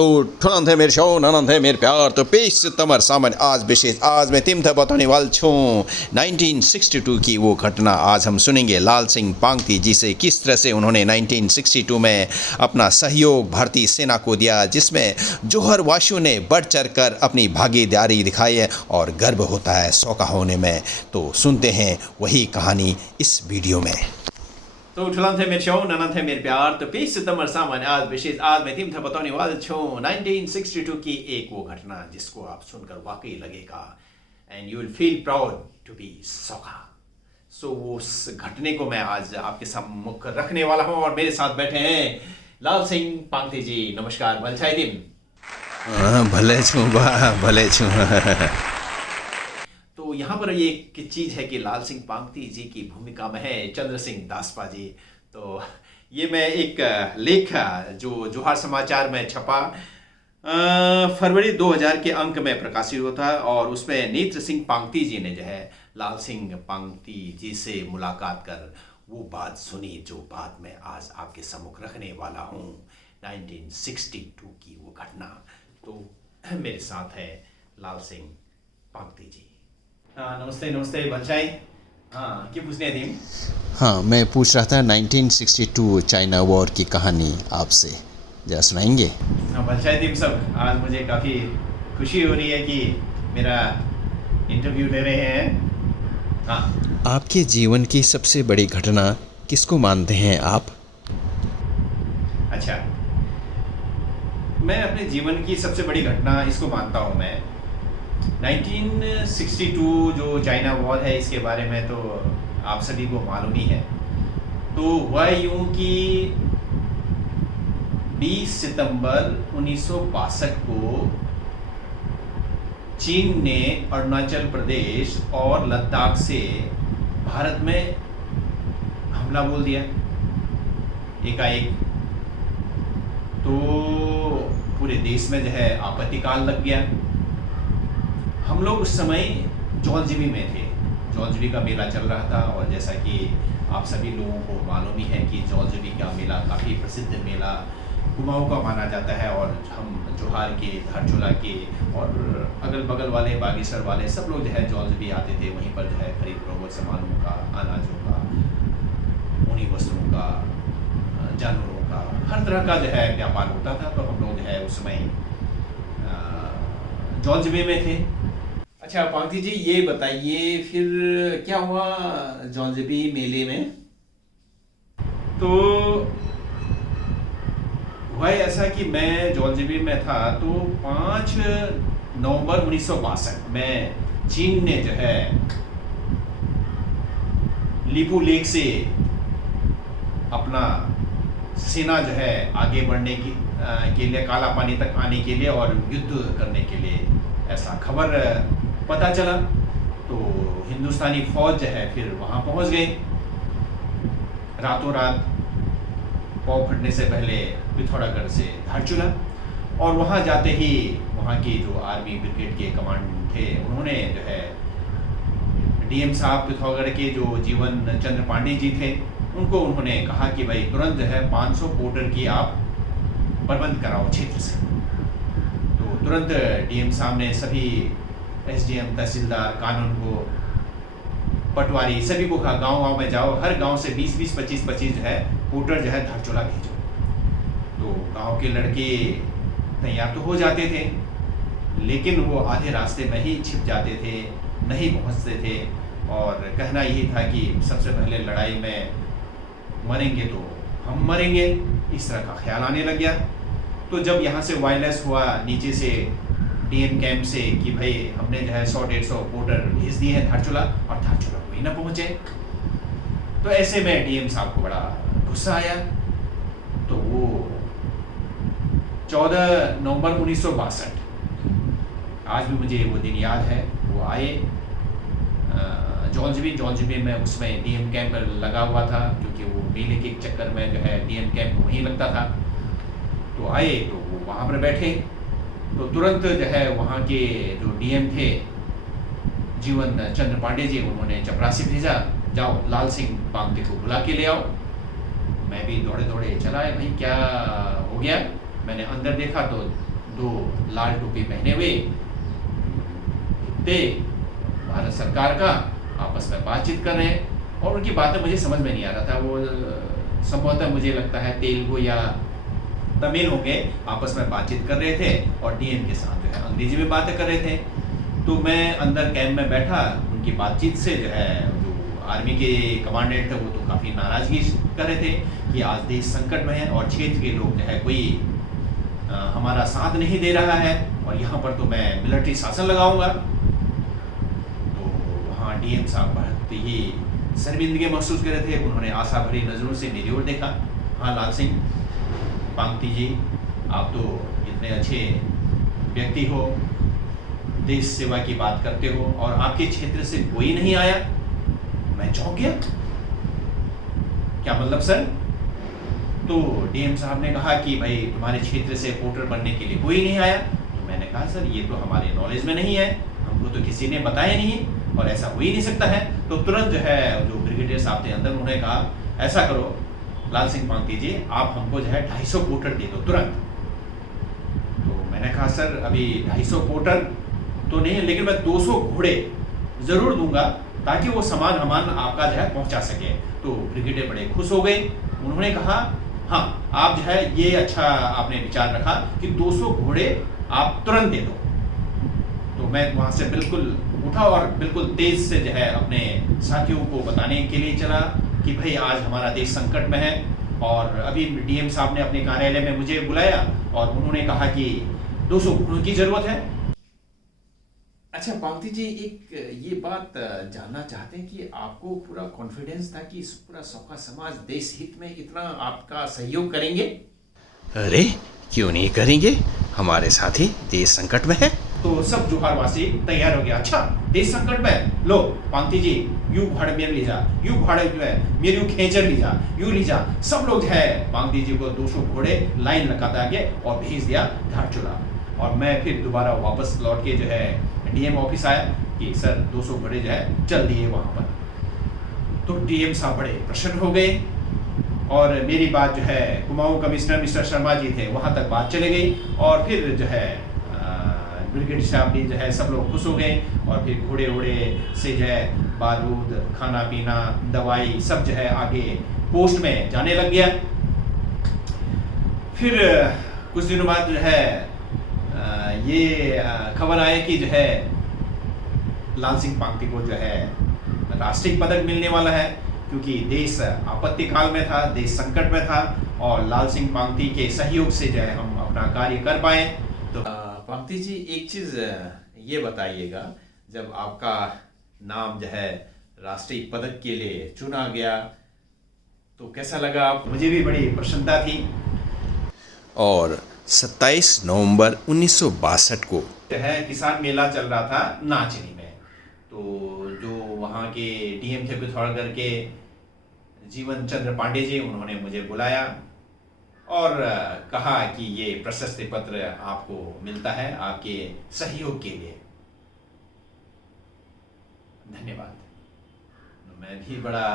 तो ठुनंत है मेरे शो ननंत है मेरे प्यार तो पेश तमर सामन आज विशेष आज मैं तिम था बताने वाल छूँ 1962 की वो घटना। आज हम सुनेंगे लाल सिंह पांगती जी से किस तरह से उन्होंने 1962 में अपना सहयोग भारतीय सेना को दिया, जिसमें जौहर वासियों ने बढ़ चढ़ कर अपनी भागीदारी दिखाई है और गर्व होता है सौका होने में। तो सुनते हैं वही कहानी इस वीडियो में। तो ठुलान थे मेरे शो ननन थे मेरे प्यार तो 20 सितंबर सामान आज विशेष आज मैं टीम था बताने वाला छूँ 1962 की एक वो घटना जिसको आप सुनकर वाकई लगेगा and you will feel proud to be सौखा। सो उस घटने को मैं आज आपके सम्मुख रखने वाला हूँ और मेरे साथ बैठे हैं लाल सिंह पांगती जी। नमस्कार भलछाई दिन। भले छूँ भले छूँ। तो यहाँ पर ये एक चीज़ है कि लाल सिंह पांगती जी की भूमिका में है चंद्र सिंह दासपा जी। तो ये मैं एक लेख जो जोहार समाचार में छपा फरवरी 2000 के अंक में प्रकाशित हुआ था और उसमें नेत्र सिंह पांगती जी ने जो है लाल सिंह पांगती जी से मुलाकात कर वो बात सुनी जो बात मैं आज आपके सम्मुख रखने वाला हूँ 1962 की वो घटना। तो मेरे साथ है लाल सिंह पांगती जी। नमस्ते नमस्ते भलछाई। हाँ क्या पूछने थी? हाँ मैं पूछ रहा था 1962 चाइना वॉर की कहानी आपसे जरा सुनाएंगे? हाँ भलछाई थी सब। आज मुझे काफ़ी खुशी हो रही है कि मेरा इंटरव्यू ले रहे हैं। हाँ आपके जीवन की सबसे बड़ी घटना किसको मानते हैं आप? अच्छा, मैं अपने जीवन की सबसे बड़ी घटना इसको मानता हूँ मैं 1962 जो चाइना वॉर है इसके बारे में तो आप सभी को मालूम ही है। तो हुआ यूं कि 20 सितंबर 1962 को चीन ने अरुणाचल प्रदेश और लद्दाख से भारत में हमला बोल दिया एकाएक। तो पूरे देश में जो है आपत्तिकाल लग गया। हम लोग उस समय जौलजिबी में थे। जौलजिबी का मेला चल रहा था और जैसा कि आप सभी लोगों को मालूम ही है कि जौलजिबी का मेला काफ़ी प्रसिद्ध मेला कुमाऊं का माना जाता है और हम जोहार के धारचूला के और अगल बगल वाले बागेश्वर वाले सब लोग जो है जौलजिबी आते थे। वहीं पर जो है खरीद फरोख्त सामानों का, अनाजों का, ऊनी वस्त्रों का, जानवरों का, हर तरह का जो है व्यापार होता था। तो हम लोग जो है उस समय जौलजिबी में थे। अच्छा पांगती जी ये बताइए फिर क्या हुआ जौलजिबी मेले में? तो हुआ ऐसा कि मैं जौलजिबी में था तो 5 नवंबर 1962 में चीन ने जो है लीपू लेक से अपना सेना जो है आगे बढ़ने के लिए काला पानी तक आने के लिए और युद्ध करने के लिए ऐसा खबर पता चला। तो हिंदुस्तानी फौज जो है फिर वहाँ पहुँच गए रातों रात पाँव फटने से पहले पिथौरागढ़ से धारचूला। और वहाँ जाते ही वहाँ की जो आर्मी ब्रिगेड के कमांड थे उन्होंने जो है डीएम साहब पिथौरागढ़ के जो जीवन चंद्र पांडे जी थे उनको उन्होंने कहा कि भाई तुरंत जो है 500 पोर्टर की आप प्रबंध कराओ क्षेत्र से। तो तुरंत डीएम साहब ने सभी एसडीएम, तहसीलदार, कानून को, पटवारी सभी को कहा गांव में जाओ, हर गांव से 20-20, 25-25 जो है पोर्टर जो है धारचूला भेजो। तो गांव के लड़के तैयार तो हो जाते थे लेकिन वो आधे रास्ते में ही छिप जाते थे, नहीं पहुंचते थे और कहना यही था कि सबसे पहले लड़ाई में मरेंगे तो हम मरेंगे, इस तरह का ख्याल आने लग गया। तो जब यहाँ से वायरलेस हुआ नीचे से डीएम कैंप से कि भाई हमने जो है 100-150 पोर्टर भेज दिए हैं धारचूला और धारचूला कोई ना पहुँचे, तो ऐसे में डीएम साहब को बड़ा गुस्सा आया। तो वो 14 नवंबर 1962 आज भी मुझे वो दिन याद है। वो आए जौलजिबी में उसमें डीएम कैंप लगा हुआ था क्योंकि वो मेले के चक्कर में जो है डीएम कैंप वहीं लगता था। तो आए तो वो वहाँ पर बैठे तो तुरंत जो है वहाँ के जो डीएम थे जीवन चंद्र पांडे जी उन्होंने चपरासी भेजा, जाओ लाल सिंह पांगती को बुला के ले आओ। मैं भी दौड़े दौड़े चला है भाई क्या हो गया। मैंने अंदर देखा तो दो लाल टोपी पहने हुए थे भारत सरकार का, आपस में बातचीत कर रहे हैं और उनकी बातें मुझे समझ में नहीं आ रहा था। वो संभवतः मुझे लगता है तेलुगु या तमिल होंगे, आपस में बातचीत कर रहे थे और डीएम के साथ जो है अंग्रेजी में बातें कर रहे थे। तो मैं अंदर कैंप में बैठा, उनकी बातचीत से जो है जो आर्मी के कमांडेंट थे वो तो काफ़ी नाराज़गी कर रहे थे कि आज देश संकट में है और क्षेत्र के लोग जो है कोई हमारा साथ नहीं दे रहा है और यहाँ पर तो मैं मिलिट्री शासन लगाऊंगा। तो वहाँ डीएम साहब बहुत ही शर्मिंदगी महसूस कर रहे थे। उन्होंने आशा भरी नज़रों से मेरी ओर देखा। हाँ लाल सिंह पांगती जी, आप तो इतने अच्छे व्यक्ति हो, देश सेवा की बात करते हो और आपके क्षेत्र से कोई नहीं आया। मैं चौंक गया, क्या मतलब सर? तो डीएम साहब ने कहा कि भाई तुम्हारे क्षेत्र से वोटर बनने के लिए कोई नहीं आया। तो मैंने कहा सर ये तो हमारे नॉलेज में नहीं है, हमको तो किसी ने बताया नहीं और ऐसा हो ही नहीं सकता है। तो तुरंत जो है जो ब्रिगेडियर साहब थे अंदर, उन्होंने कहा ऐसा करो लाल सिंह पांगती जी, आप हमको जो है 250 वोटर दे दो तुरंत। तो मैंने कहा सर अभी 250 वोटर तो नहीं, लेकिन मैं 200 घोड़े जरूर दूंगा ताकि वो सामान आपका जो है पहुंचा सके। तो ब्रिगेडियर बड़े खुश हो गए। उन्होंने कहा हाँ आप जो है ये अच्छा आपने विचार रखा कि 200 घोड़े आप तुरंत दे दो। तो मैं वहां से बिल्कुल उठा और बिल्कुल तेज से जो है अपने साथियों को बताने के लिए चला कि भाई आज हमारा देश संकट में है। और अभी डीएम साहब ने अपने कार्यालय में मुझे बुलाया और उन्होंने कहा कि 200 घोड़ों की जरूरत है। अच्छा पांगती जी, एक ये बात जानना चाहते हैं कि आपको पूरा कॉन्फिडेंस था कि इस पूरा सबका समाज देश हित में इतना आपका सहयोग करेंगे? अरे क्यों नहीं करेंगे, हमारे साथी देश संकट में है। तो सब जोहारवासी तैयार हो गया। अच्छा देश संकट में, लो पांगती जी यू भाड़े में लीजा, यू भाड़े जो है मेरे यू खेचर लीजा, यू लीजा। सब लोग जो है पांगती जी को 200 घोड़े लाइन लगाता गया और भेज दिया धारचूला। और मैं फिर दोबारा वापस लौट के जो है डीएम ऑफिस आया कि सर 200 घोड़े जो है चल दिए वहाँ पर। तो डीएम साहब बड़े प्रसन्न हो गए और मेरी बात जो है कुमाऊं कमिश्नर मिस्टर शर्मा जी थे वहाँ तक बात चले गई। और फिर जो है ब्रिगेडियर साहब भी जो है सब लोग खुश हो गए और फिर घोड़े वोड़े से जो है बारूद, खाना पीना, दवाई सब जो है आगे पोस्ट में जाने लग गया। फिर कुछ दिनों बाद जो है ये खबर आया कि जो है लाल सिंह पांगती को जो है राष्ट्रीय पदक मिलने वाला है, क्योंकि देश आपत्ति काल में था, देश संकट में था और लाल सिंह पांगती के सहयोग से जो है हम अपना कार्य कर पाए। तो पांगती जी एक चीज़ ये बताइएगा, जब आपका नाम जो है राष्ट्रीय पदक के लिए चुना गया तो कैसा लगा आप? मुझे भी बड़ी प्रसन्नता थी। और 27 नवंबर 1962 को जो है किसान मेला चल रहा था नाचनी में। तो जो वहाँ के डीएम थे पिथौरागढ़ के जीवन चंद्र पांडे जी, उन्होंने मुझे बुलाया और कहा कि ये प्रशस्ति पत्र आपको मिलता है आपके सहयोग के लिए, धन्यवाद। मैं भी बड़ा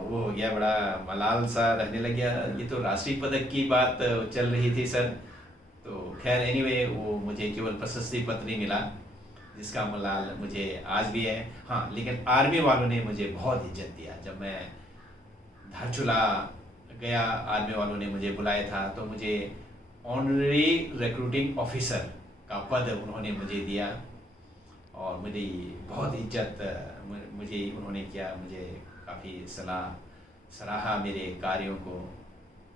वो हो गया, बड़ा मलाल सा रहने लग गया। ये तो राष्ट्रीय पदक की बात चल रही थी सर। तो खैर एनीवे वो मुझे केवल प्रशस्ति पत्र ही मिला, जिसका मलाल मुझे आज भी है। हाँ लेकिन आर्मी वालों ने मुझे बहुत इज्जत दिया। जब मैं धारचूला गया, आर्मी वालों ने मुझे बुलाया था तो मुझे ऑनरी रिक्रूटिंग ऑफिसर का पद उन्होंने मुझे दिया और मेरी बहुत इज्जत मुझे उन्होंने किया। मुझे काफ़ी सराहा मेरे कार्यों को।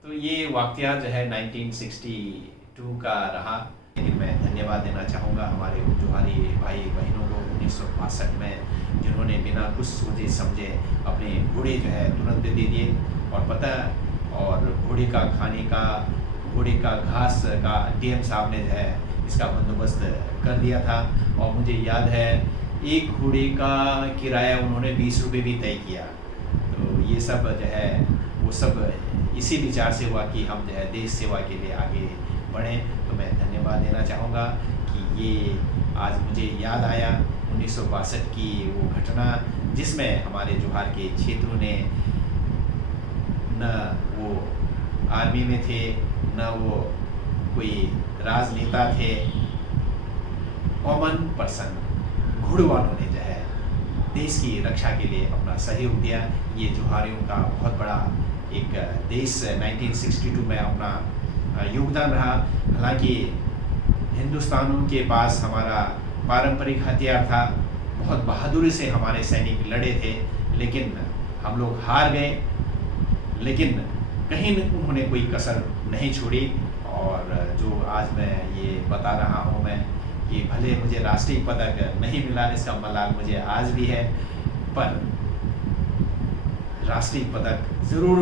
तो ये वाक़या जो है 1962 का रहा। लेकिन मैं धन्यवाद देना चाहूँगा हमारे जोहारी भाई बहनों को 1962 में, जिन्होंने बिना कुछ सोचे समझे अपने घोड़े जो है तुरंत दे दिए। और पता और घोड़े का खाने का, घोड़े का घास का डीएम साहब ने जो है इसका बंदोबस्त कर दिया था। और मुझे याद है एक घोड़े का किराया उन्होंने 20 रुपये भी तय किया। तो ये सब जो है वो सब इसी विचार से हुआ कि हम जो है देश सेवा के लिए आगे बढ़ें। तो मैं धन्यवाद देना चाहूँगा कि ये आज मुझे याद आया 1962 की वो घटना, जिसमें हमारे जोहार के क्षेत्रों ने न वो आर्मी में थे, न वो कोई राजनेता थे, कॉमन पर्सन, घुड़वालों ने जो है देश की रक्षा के लिए अपना सहयोग दिया। ये जोहारियों का बहुत बड़ा एक देश 1962 में अपना योगदान रहा। हालांकि हिंदुस्तानियों के पास हमारा पारंपरिक हथियार था, बहुत बहादुरी से हमारे सैनिक लड़े थे, लेकिन हम लोग हार गए। लेकिन कहीं उन्होंने कोई कसर नहीं छोड़ी। और जो आज मैं ये बता रहा हूँ मैं कि भले मुझे राष्ट्रीय पदक नहीं मिला, इसका मलाल मुझे आज भी है, पर राष्ट्रीय पदक ज़रूर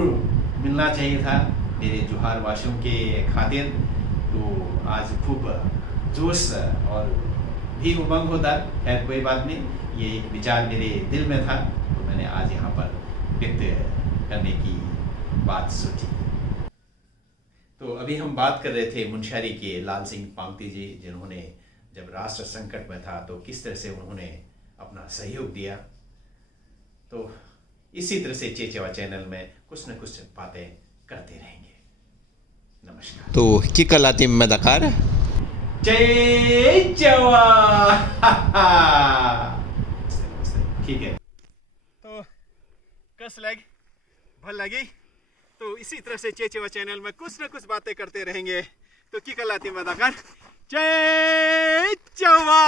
मिलना चाहिए था मेरे जोहार वासियों के खातिर। तो आज खूब जोश और भी उमंग होता है, कोई बात नहीं, ये एक विचार मेरे दिल में था तो मैंने आज यहाँ पर व्यक्त करने की बात सोची। तो अभी हम बात कर रहे थे मुनस्यारी के लाल सिंह पांगती जी, जिन्होंने जब राष्ट्र संकट में था तो किस तरह से उन्होंने अपना सहयोग दिया। तो इसी तरह से चेचेवा चैनल में कुछ न कुछ बातें करते रहेंगे। नमस्कार। तो किकलाती मदकार चेचेवा ठीक है। तो कस लग भल लगी। तो इसी तरह से चेचेवा चैनल में कुछ न कुछ बातें करते रहेंगे। तो की कलाती मदाकर चेचेवा